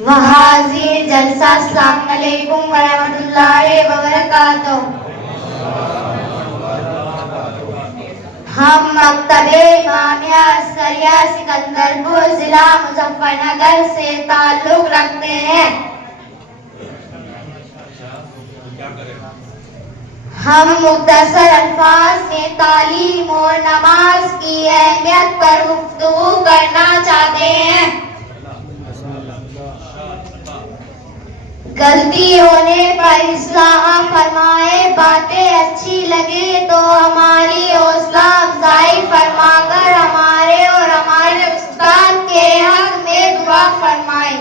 وحاضر جلسہ السلام علیکم ورحمۃ اللہ وبرکاتہ. ہم مکتب امامیہ اسریہ سکندرپور ضلع مظفر نگر سے تعلق رکھتے ہیں. ہم مختصر الفاظ میں تعلیم اور نماز کی اہمیت پر گفتگو کرنا چاہتے ہیں. غلطی ہونے پر اصلاح فرمائے، باتیں اچھی لگے تو ہماری حوصلہ افزائی فرما کر ہمارے اور ہمارے استاد کے حق میں دعا فرمائے.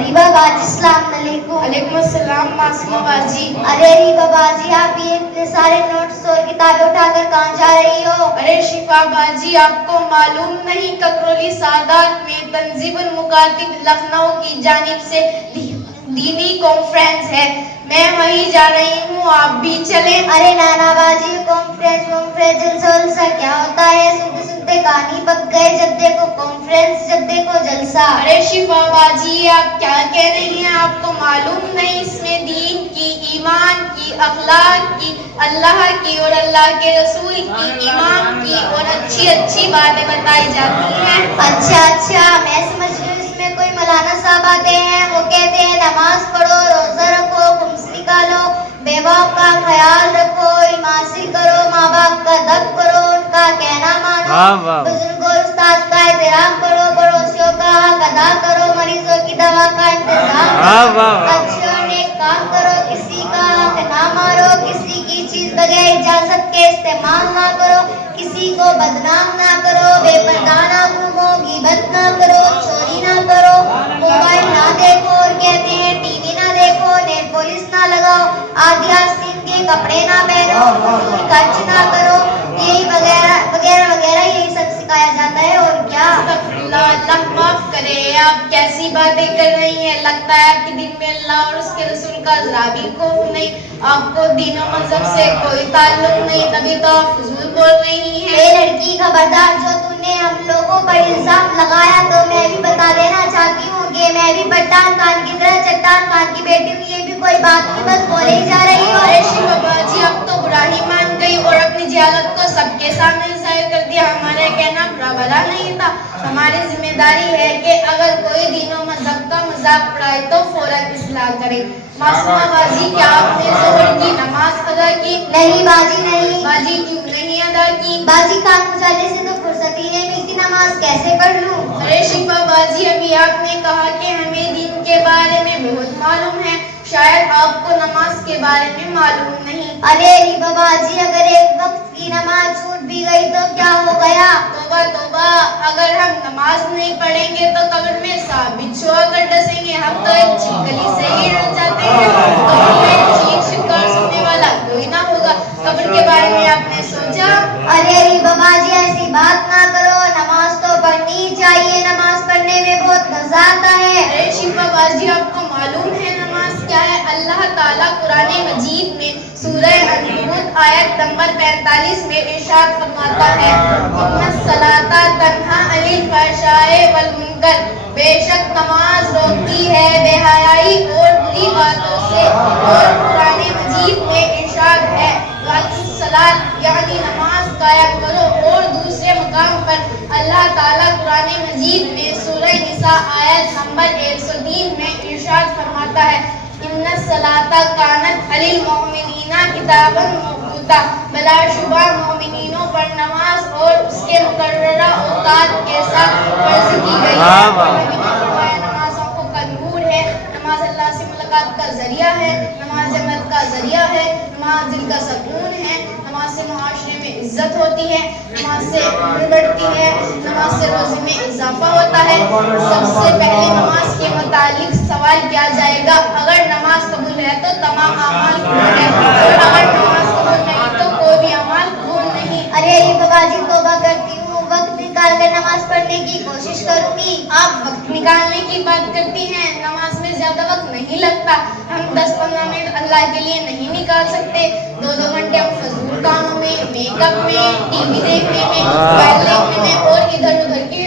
ریبا باجی السلام علیکم. وعلیکم السلام معصومہ باجی. ارے ریبا باجی، آپ یہ اتنے سارے نوٹس اور کتابیں اٹھا کر کہاں جا رہی ہو؟ ارے شفا باجی، آپ کو معلوم نہیں ککرولی سادات میں تنظیم المکاتب لکھنؤ کی جانب سے دینی کانفرنس ہے، میں وہیں جا رہی ہوں، آپ بھی چلیں. ارے نانا باجی، کانفرنس جلسہ کیا ہوتا ہے؟ سنتے سنتے کہانی پک گئے. جب دیکھو کانفرنس، جب دیکھو جلسہ. ارے شفا باجی، آپ کیا کہہ رہی ہیں؟ آپ کو معلوم نہیں اس میں دین کی، ایمان کی، اخلاق کی، اللہ کی اور اللہ کے رسول کی، امام کی اور اچھی اچھی باتیں بتائی جاتی ہیں. اچھا، میں سمجھ رہی ہوں اس میں کوئی مولانا صاحب آتے ہیں، وہ کہتے ہیں نماز پڑھو، روزہ رکھو، خمس نکالو، بیواؤں کا خیال رکھو، ایمانداری کرو، ماں باپ کا ادب کرو، ان کا کہنا مانو، بزرگوں استاد کا احترام کرو، پڑوسیوں کا حق ادا کرو، مریضوں کی دوا کا انتظام کرو، اچھے اور نیک کام کرو، کسی کا حق نہ مارو، کسی کی چیز بغیر اجازت کے استعمال نہ کرو، کسی کو بدنام نہ کرو، بے پردہ نہ گھومو، غیبت نہ کرو، چوری نہ کرو، موبائل نہ دیکھو، اور کہتے ہیں ٹی وی نہ دیکھو، نیل پالش نہ لگاؤ، آدھی آستین کے کپڑے نہ پہنو، فضول خرچ نہ کرو، یہی وغیرہ وغیرہ وغیرہ، یہی سب سکھایا جاتا ہے. اور کیا؟ اللہ معاف کرے، آپ کیسی باتیں کر رہی ہیں؟ لگتا ہے آپ کے دل میں اللہ اور اس کے رسول کا ذرا بھی خوف نہیں، آپ کو دین و مذہب سے کوئی تعلق نہیں، تبھی تو آپ فضول بول رہی ہیں. اے لڑکی خبردار، جو تم نے ہم لوگوں پر الزام لگایا تو میں بھی بتا دینا چاہتی ہوں کہ میں بھی پٹھان خان کی طرح چٹان خان کی بیٹی ہوں. یہ بھی کوئی بات نہیں، بس بولے ہی جا رہی ہو. ارے شیخ بابا جی، اب تو برا ہی مان گئی اور اپنی جہالت کو سب کے سامنے ظاہر کر دیا. ہمارا کہنا برا بھلا نہیں تھا. ہماری ذمہ داری ہے کہ اگر کوئی دین و مذہب کا مذاق اڑائے تو فوراً اصلاح کرے. معصومہ باجی، کیا آپ نے ظہر کی نماز ادا کی؟ نہیں باجی، نہیں. باجی کیوں نہیں ادا کی؟ باجی کام گزارنے سے تو فرصت ہی نہیں ملتی، نماز کیسے پڑھ لوں؟ ارے شفا باجی، ابھی آپ نے کہا کہ ہمیں دین کے بارے میں بہت معلوم ہے، شاید آپ کو نماز کے بارے میں معلوم نہیں. ارے ریبا باجی، اگر ایک وقت کی نماز چھوٹ بھی گئی تو کیا ہو گیا؟ توبہ توبہ، اگر ہم نماز نہیں پڑھیں گے تو قبر میں سانپ بچھو آ کر ڈسیں گے. ہم تو ایک چھپکلی سے ہی ڈر جاتے ہیں. قبر میں چیخ چکار سننے والا کوئی نہ ہوگا. قبر کے بارے میں آپ نے سوچا؟ ارے ریبا باجی، ایسی بات نہ کرو، نماز تو پڑھنی ہی چاہیے، نماز پڑھنے میں بہت مزہ آتا ہے. ارے شفا باجی، آپ کو معلوم ہے نماز کیا ہے؟ اللہ تعالیٰ قرآن مجید میں سورہ عنکبوت آیت نمبر 45 میں ارشاد فرماتا ہے، ان الصلاۃ تنہیٰ عن الفحشاء والمنکر، بے شک نماز روکتی ہے بے حیائی اور بری باتوں سے. اور قرآن مجید میں ارشاد ہے، وَأَقِیمُوا الصَّلَاۃَ، یعنی نماز قائم کرو. اور دوسرے مقام پر اللہ تعالیٰ قرآن مجید میں سورہ نساء آیت نمبر 103 میں ارشاد فرماتا ہے، ان الصلاۃ کانت علی المؤمنین کتابا موقوتا، بلا شبہ مومنینوں پر نماز اور اس کے مقررہ اوقات کے ساتھ فرض کی گئی ہے. نبی نے فرمایا، نماز آنکھوں کا نور ہے، نماز اللہ سے ملاقات کا ذریعہ ہے، نماز جنت کا ذریعہ ہے، نماز دل کا سکون ہے، نماز سے معاشرے میں عزت ہوتی ہے، نماز سے عمر بڑھتی ہے، نماز سے روزے میں اضافہ ہوتا ہے. سب سے پہلے نماز کے متعلق سوال کیا جائے گا. اگر نماز قبول ہے تو تمام اعمال قبول ہے، اور اگر نماز قبول نہیں تو کوئی بھی عمل قبول نہیں. ارے ریبا باجی، توبہ کرتی ہوں، وقت نکال کر نماز پڑھنے کی کوشش کروں گی. آپ وقت نکالنے کی بات کرتی ہیں، نماز میں زیادہ وقت نہیں لگتا. ہم 10-15 منٹ اللہ کے لیے نہیں نکال سکتے. 2-2 گھنٹے ہم فضول کاموں میں، میک اپ میں، ٹی وی دیکھنے میں، موبائل دیکھنے میں اور ادھر ادھر کی